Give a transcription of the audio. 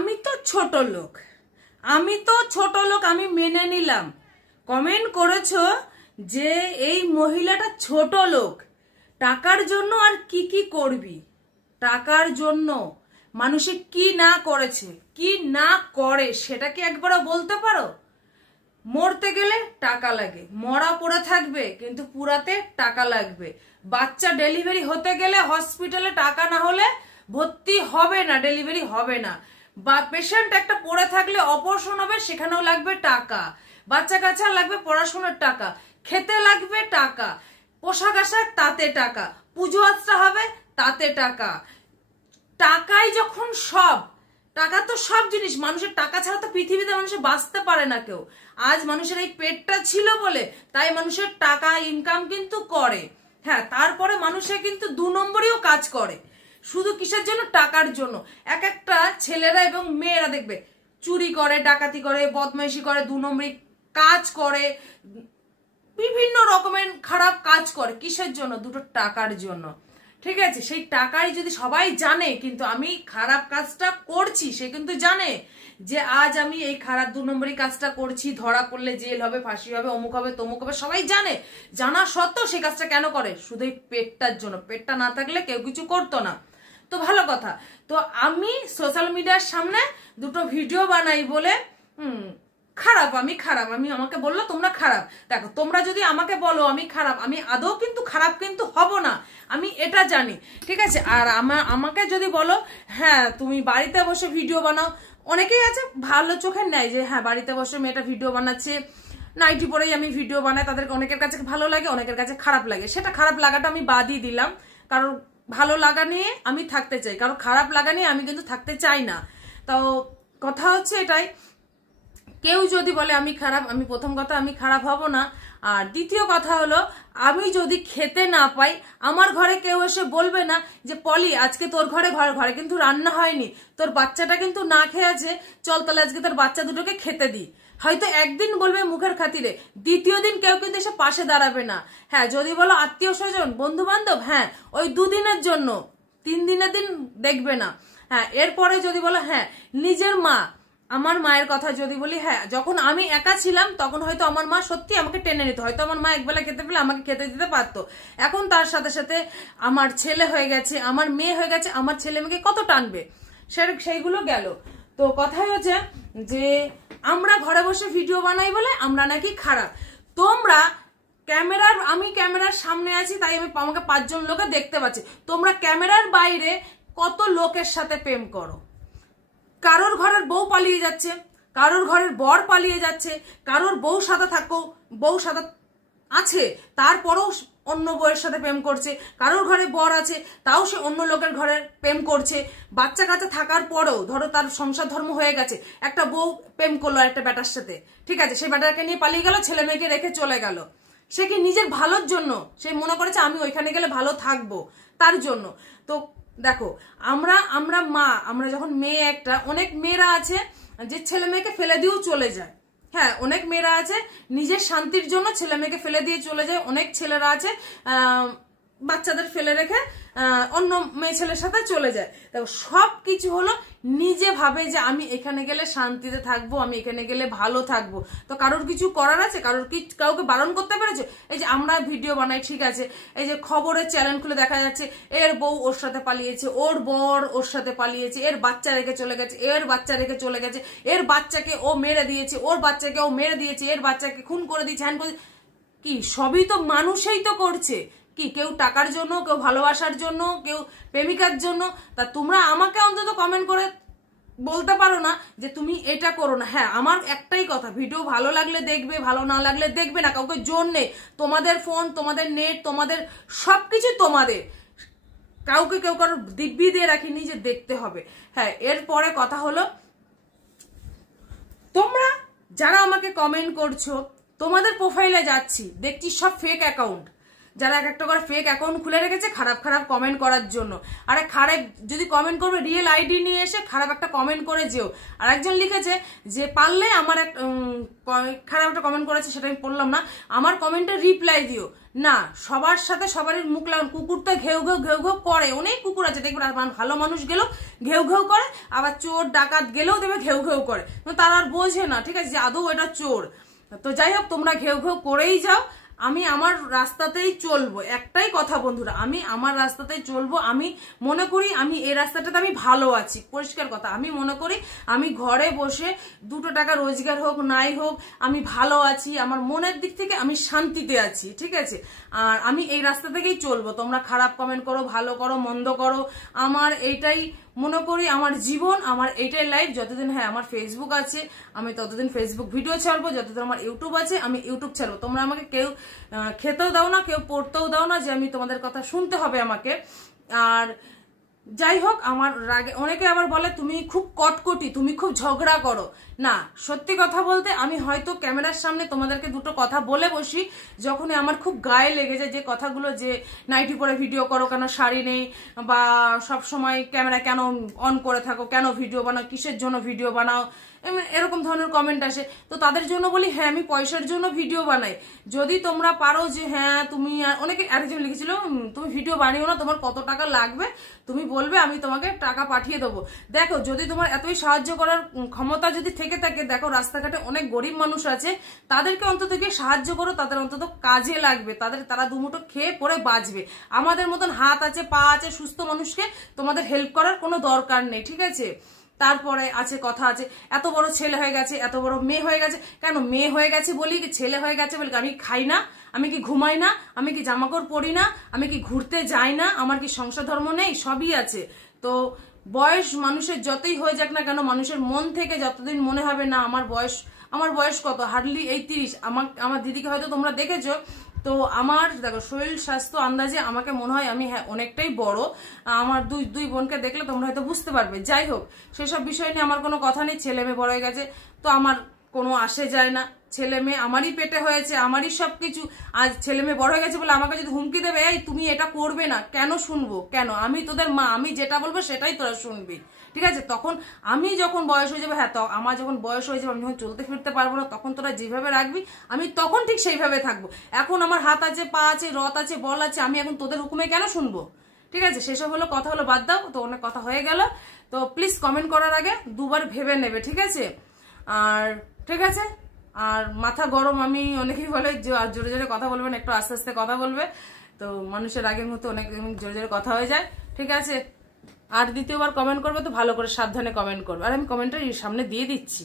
আমি তো ছোট লোক, আমি মেনে নিলাম। কমেন্ট করেছো যে এই মহিলাটা ছোট লোক, টাকার জন্য আর কি কি করবি, টাকার জন্য মানুষে কি না করেছে, কি না করে সেটা কি একবারও বলতে পারো? মরতে গেলে টাকা লাগে, মরা পড়ে থাকবে কিন্তু পুরাতে টাকা লাগবে। বাচ্চা ডেলিভারি হতে গেলে হসপিটালে টাকা না হলে ভর্তি হবে না, ডেলিভারি হবে না। বা পেশেন্ট একটা পড়ে থাকলে অপারেশন হবে, সেখানেও লাগবে টাকা। বাচ্চা কাচ্চা লাগবে, পড়াশোনার টাকা, খেতে লাগবে টাকা, পোশাক আশাক তাতে টাকা, পুজো আচ্ছা হবে তাতে টাকা। টাকাই যখন সব, টাকা তো সব জিনিস। মানুষের টাকা ছাড়া তো পৃথিবীতে মানুষের বাঁচতে পারে না কেউ। আজ মানুষের এই পেটটা ছিল বলে তাই মানুষের টাকা ইনকাম কিন্তু করে। হ্যাঁ, তারপরে মানুষের কিন্তু 2 নম্বরেও কাজ করে, শুধু কিসের জন্য? টাকার জন্য। এক একটা ছেলেরা এবং মেয়েরা দেখবে চুরি করে, ডাকাতি করে, বদমাইশি করে, 2 নম্বরই কাজ করে, বিভিন্ন রকমের খারাপ কাজ করে। কিসের জন্য? দুটো টাকার জন্য। ঠিক আছে, সেই টাকাই যদি সবাই জানে কিন্তু আমি খারাপ কাজটা করছি, সে কিন্তু জানে যে আজ আমি এই খারাপ 2 নম্বরই কাজটা করছি, ধরা পড়লে জেল হবে, ফাঁসি হবে, অমুক হবে, তমুক হবে, সবাই জানে। জানা সত্ত্বেও সেই কাজটা কেন করে? শুধু এই পেটটার জন্য। পেটটা না থাকলে কেউ কিছু করতো না। তো ভালো কথা। তো আমি সোশ্যাল মিডিয়ার সামনে 2টো ভিডিও বানাই বলে খারাপ, আমি আমাকে বললো তোমরা খারাপ। দেখো, তোমরা যদি আমাকে বলো আমি খারাপ, আমি আদৌ কিন্তু খারাপ কিন্তু হব না, আমি এটা জানি। ঠিক আছে, আর আমাকে যদি বলো হ্যাঁ তুমি বাড়িতে বসে ভিডিও বানাও, অনেকেই আছে ভালো চোখে নেয় যে হ্যাঁ বাড়িতে বসে মেয়েটা ভিডিও বানাচ্ছে, নাইটি পরেই আমি ভিডিও বানাই, তাদেরকে অনেকের কাছে ভালো লাগে, অনেকের কাছে খারাপ লাগে। সেটা খারাপ লাগাটা আমি বাদই দিলাম, কারণ ভালো লাগা নিয়ে আমি থাকতে চাই, কারণ খারাপ লাগা নিয়ে আমি কিন্তু থাকতে চাই না। তো কথা হচ্ছে এটাই, কেউ যদি বলে আমি খারাপ, আমি প্রথম কথা আমি খারাপ হব না। আর দ্বিতীয় কথা হলো, আমি যদি খেতে না পাই, আমার ঘরে কেউ এসে বলবে না যে পলি আজকে তোর ঘরে কিন্তু রান্না হয়নি, তোর বাচ্চাটা কিন্তু না খেয়ে আছে, চল তাহলে আজকে তোর বাচ্চা দুটোকে খেতে দি। হয়তো একদিন বলবে মুখের খাতিরে, দ্বিতীয় দিন কেউ কিন্তু এসে পাশে দাঁড়াবে না। হ্যাঁ, যদি বলো আত্মীয় স্বজন, বন্ধু বান্ধব, হ্যাঁ ওই 2 দিনের জন্য, 3 দিনের দিন দেখবে না। হ্যাঁ, এরপরে যদি বলো হ্যাঁ নিজের মা, আমার মায়ের কথা যদি বলি, হ্যাঁ যখন আমি একা ছিলাম তখন হয়তো আমার মা সত্যি আমাকে টেনে নিত, হয়তো আমার মা একবেলা খেতে পেলে আমাকে খেতে দিতে পারতো। এখন তার সাথে সাথে আমার ছেলে হয়ে গেছে, আমার মেয়ে হয়ে গেছে, আমার ছেলে মেয়েকে কত টানবে, সেইগুলো গেল। তো কথাই হচ্ছে যে আমরা ঘরে বসে ভিডিও বানাই বলে আমরা নাকি খারাপ। তোমরা আমি ক্যামেরার সামনে আছি তাই আমাকে 5 জন লোকে দেখতে পাচ্ছে, তোমরা ক্যামেরার বাইরে কত লোকের সাথে প্রেম করো। কারোর ঘরের বউ পালিয়ে যাচ্ছে, কারোর ঘরের বর পালিয়ে যাচ্ছে, কারোর বউ সাথে আছে তারপরেও অন্য বউয়ের সাথে প্রেম করছে, কারোর ঘরে বর আছে তাও সে অন্য লোকের ঘরে প্রেম করছে। বাচ্চা কাচ্চা থাকার পরেও ধরো তার সংসার ধর্ম হয়ে গেছে, একটা বউ প্রেম করলো একটা বেটার সাথে, ঠিক আছে, সেই বেটাকে নিয়ে পালিয়ে গেল, ছেলে মেয়েকে রেখে চলে গেল। সে কি নিজের ভালোর জন্য? সে মনে করেছে আমি ওইখানে গেলে ভালো থাকবো, তার জন্য। তো দেখো, আমরা মা, আমরা যখন মেয়ে একটা, অনেক মেয়েরা আছে যে ছেলে মেয়েকে ফেলে দিয়েও চলে যায়। হ্যাঁ, অনেক মেয়েরা আছে নিজের শান্তির জন্য ছেলে মেয়েকে ফেলে দিয়ে চলে যায়। অনেক ছেলেরা আছে বাচ্চাদের ফেলে রেখে অন্য মেয়ে ছেলের সাথে চলে যায়। দেখো, সব কিছু হলো নিজে ভাবে যে আমি এখানে গেলে শান্তিতে থাকবো, আমি এখানে গেলে ভালো থাকবো। তো কারোর কিছু করার আছে? কাউকে বারণ করতে পেরেছে? এই যে আমরা ভিডিও বানাই, ঠিক আছে, এই যে খবরের চ্যানেল খুলে দেখা যাচ্ছে এর বউ ওর সাথে পালিয়েছে, ওর বর ওর সাথে পালিয়েছে, এর বাচ্চা রেখে চলে গেছে, এর বাচ্চা রেখে চলে গেছে, এর বাচ্চাকে ও মেরে দিয়েছে, ওর বাচ্চাকে ও মেরে দিয়েছে, এর বাচ্চাকে খুন করে দিয়েছে, হ্যান করে। কি সবই তো মানুষই তো করছে। কি কেউ টাকার জন্য, কেউ ভালোবাসার জন্য, কেউ প্রেমিকার জন্য। তা তোমরা আমাকে অন্তত কমেন্ট করে বলতে পারো না যে তুমি এটা করো না। হ্যাঁ, আমার একটাই কথা, ভিডিও ভালো লাগলে দেখবে, ভালো না লাগলে দেখবে না, কাউকে জোর নেই। তোমাদের ফোন, তোমাদের নেট, তোমাদের সবকিছু তোমাদের, কাউকে কেউ কারো দিব্যি দিয়ে রাখিনি যে দেখতে হবে। হ্যাঁ, এরপরে কথা হলো, তোমরা যারা আমাকে কমেন্ট করছো, তোমাদের প্রোফাইলে যাচ্ছি দেখছি সব ফেক অ্যাকাউন্ট। যারা এক একটা করে ফেক অ্যাকাউন্ট খুলে রেখেছে খারাপ খারাপ কমেন্ট করার জন্য। আরে খারাপ যদি কমেন্ট করবে রিয়েল আইডি নিয়ে এসে খারাপ একটা কমেন্ট করে যেও। আর একজন লিখেছে যে পারলে আমার খারাপ একটা কমেন্ট করেছে, সেটা আমি পড়লাম না, আমার কমেন্টে রিপ্লাই দিও না। সবার সাথে সবারই মুখ লাগান। কুকুর তো ঘেউ ঘেউ ঘেউ ঘেউ করে, অনেক কুকুর আছে দেখবে, ভালো মানুষ গেলেও ঘেউ ঘেউ করে, আবার চোর ডাকাত গেলেও দেবে ঘেউ ঘেউ করে, তারা আর বোঝে না, ঠিক আছে, যে আদৌ এটা চোর। তো যাই হোক, তোমরা ঘেউ ঘেউ করেই যাও, আমি আমার রাস্তাতেই চলবো। একটাই কথা বন্ধুরা, আমি আমার রাস্তাতেই চলবো। আমি মনে করি আমি এই রাস্তাটাতে আমি ভালো আছি, পরিষ্কার কথা। আমি মনে করি আমি ঘরে বসে 2 টাকা রোজগার হোক নাই হোক আমি ভালো আছি, আমার মনের দিক থেকে আমি শান্তিতে আছি, ঠিক আছে। আর আমি এই রাস্তা থেকেই চলবো। তোমরা খারাপ কমেন্ট করো, ভালো করো, মন্দ করো, আমার এইটাই মনে করি আমার জীবন, আমার এইটাই লাইফ। যতদিন হ্যাঁ আমার ফেসবুক আছে আমি ততদিন ফেসবুক ভিডিও ছাড়বো, যতদিন আমার ইউটিউব আছে আমি ইউটিউব ছাড়বো। তোমরা আমাকে কেউ খেতেও দাও না, কেউ পড়তেও দাও না যে আমি তোমাদের কথা শুনতে হবে আমাকে। আর যাই হোক, আমার রাগে অনেকে আবার বলে তুমি খুব কটকটি, তুমি খুব ঝগড়া করো। না, সত্যি কথা বলতে আমি হয়তো ক্যামেরার সামনে তোমাদেরকে 2টো কথা বলে বসি, যখনই আমার খুব গায়ে লেগে যায়, যে কথাগুলো, যে নাইটি পরে ভিডিও করো কেন, শাড়ি নেই, বা সব সময় ক্যামেরা কেন অন করে থাকো, কেন ভিডিও বানাও, কিসের জন্য ভিডিও বানাও, এরকম ধরনের কমেন্ট আসে। তো তাদের জন্য বলি হ্যাঁ আমি পয়সার জন্য ভিডিও বানাই। যদি তোমরা পারো যে হ্যাঁ তুমি, অনেকে আরেকজন লিখেছিল তুমি ভিডিও বানিও না, তোমার কত টাকা লাগবে তুমি বলবে, আমি তোমাকে টাকা পাঠিয়ে দেবো। দেখো, যদি তোমার এতই সাহায্য করার ক্ষমতা যদি থেকে থাকে, দেখো রাস্তাঘাটে অনেক গরিব মানুষ আছে, তাদেরকে অন্তত গিয়ে সাহায্য করো, তাদের অন্তত কাজে লাগবে, তারা দুমুঠো খেয়ে পরে বাঁচবে। আমাদের মতন হাত আছে পা আছে সুস্থ মানুষকে তোমাদের হেল্প করার কোনো দরকার নেই, ঠিক আছে। তারপরে আছে কথা আছে, এত বড় ছেলে হয়ে গেছে, এত বড় মেয়ে হয়ে গেছে, কেন মেয়ে হয়ে গেছে বলি, ছেলে হয়ে গেছে বলি আমি খাই না, আমি কি ঘুমাই না, আমি কি জামাকাপড় পরি না, আমি কি ঘুরতে যাই না, আমার কি সংসার ধর্ম নেই, সবই আছে। তো বয়স মানুষের যতই হয়ে যাক না কেন, মানুষের মন থেকে যতদিন মনে হবে না আমার বয়স কত, হার্ডলি এই 30। আমার দিদিকে হয়তো তোমরা দেখেছো, তো আমার দেখো শরীর স্বাস্থ্য আন্দাজে আমাকে মনে হয় আমি হ্যাঁ অনেকটাই বড়। আমার দুই বোনকে দেখলে তোমরা হয়তো বুঝতে পারবে। যাই হোক, সেসব বিষয় নিয়ে আমার কোনো কথা নেই, ছেলে মেয়ে বড় হয়ে গেছে, তো আমার কোনো আসে যায় না। ছেলে মেয়ে আমারই পেটে হয়েছে, আমারই সবকিছু। আজ ছেলে মেয়ে বড় হয়ে গেছে বলে আমাকে যদি হুমকি দেবে এই তুমি এটা করবে না, কেন শুনবো, কেন? আমি তোদের মা, আমি যেটা বলবো সেটাই তোরা শুনবি, ঠিক আছে। তখন আমি যখন বয়স হয়ে যাবে, হ্যাঁ আমার যখন বয়স হয়ে যাবে, আমি যখন চলতে ফিরতে পারবো না, তখন তোরা যেভাবে রাখবি আমি তখন ঠিক সেইভাবে থাকবো। এখন আমার হাত আছে পা আছে রথ আছে বল আছে, আমি এখন তোদের হুকুমে কেন শুনবো, ঠিক আছে। সেসব হলো কথা, হলো বাদ দাও, তো অনেক কথা হয়ে গেল। তো প্লিজ কমেন্ট করার আগে 2বার ভেবে নেবে, ঠিক আছে। আর ঠিক আছে, আর মাথা গরম, আমি অনেকেই বলে জোরে জোরে কথা বলবেন, একটু আস্তে আস্তে কথা বলবে, তো মানুষের আগের মতো অনেক জোরে জোরে কথা হয়ে যায়, ঠিক আছে। আর দ্বিতীয়বার কমেন্ট করবে তো ভালো করে সাবধানে কমেন্ট করবে, আর আমি কমেন্টটা সামনে দিয়ে দিচ্ছি।